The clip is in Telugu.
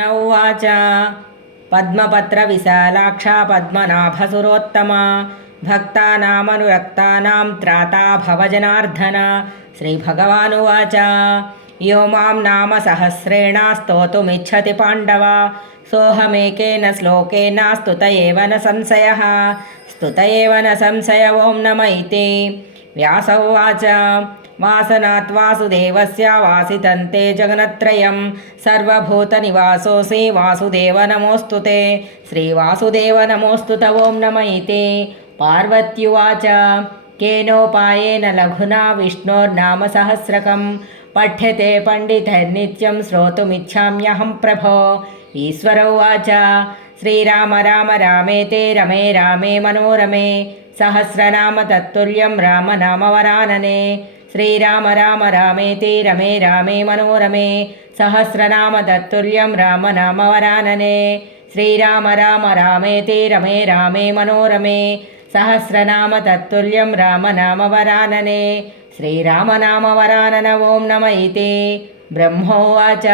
उवाच पद्मपत्रविशालाक्षा पद्मनाभसुरोत्तमा भक्तानामनुरक्तानां त्राता भवजनार्दन श्रीभगवानुवाच यो मां नाम सहस्रेण स्तोतुमिच्छति पाण्डव सोऽहमेकेन श्लोकेन स्तुत एव न संशयः स्तुत एव न संशय ॐ नम इति వ్యాస ఉవాచ వాసనాత్ వాసుదేవస్య వాసితంతే జగనత్రయం. సర్వభూత నివాసోసి వాసుదేవ నమోస్తు తే. శ్రీవాసుదేవ నమోస్తు ఓం నమైతే పార్వత్యువాచ. కేనోపాయేన లఘునా విష్ణోర్నామ సహస్రకం. పఠ్యతే పండితైర్నిత్యం శ్రోతుమిచ్చామ్యహం ప్రభో. ఈశ్వర ఉవాచ శ్రీరామ రామ రామేతే రమే రామే మనోరమే. సహస్రనామ తత్తుల్యం రామ నామవరాననే శ్రీరామ రామ రామేతి రమే రామే మనోరమే. సహస్రనామ తత్తుల్యం రామ నామవరాననే శ్రీరామ రామ రామేతి రమే రామే మనోరమే. సహస్రనామ తత్తుల్యం రామ నామవరాననే శ్రీరామనామవరానన ఓం నమ బ్రహ్మోవాచ.